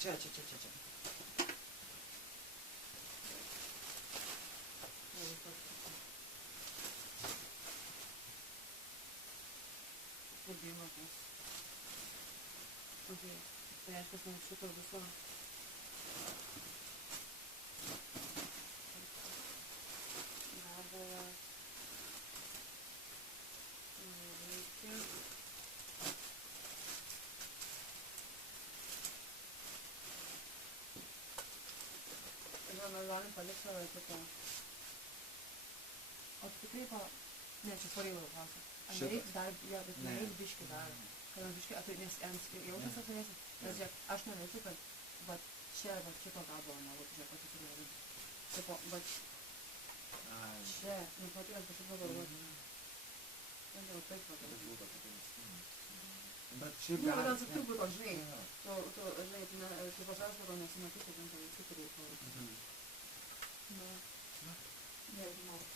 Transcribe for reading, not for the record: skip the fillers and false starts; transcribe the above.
Čia. Budimas. Okay. Tai reiškia, man šito viso. Gabalą. Reikia. Mes galim palikti savo tipo. O tikrai ne, čia svarėjau klausia. Ar nereiks dar, bet nereiks biškį dar. Kad biškį, nes jaučias atvarėsi. Nes žiūrėk, aš norėčiau, kad čia, šito gabalo nebūt, žiūrėk, pati turiu daryti. Tipo, čia, nepatyrės kažkaip galvoti. Ten jau taip padaryti. Bet šiaip gal sakyk būtų, žinai, tu, žinai, kaip aš ašvaro nesimatyti, ten tai visi turi pavaryti. Na, jeigu nori.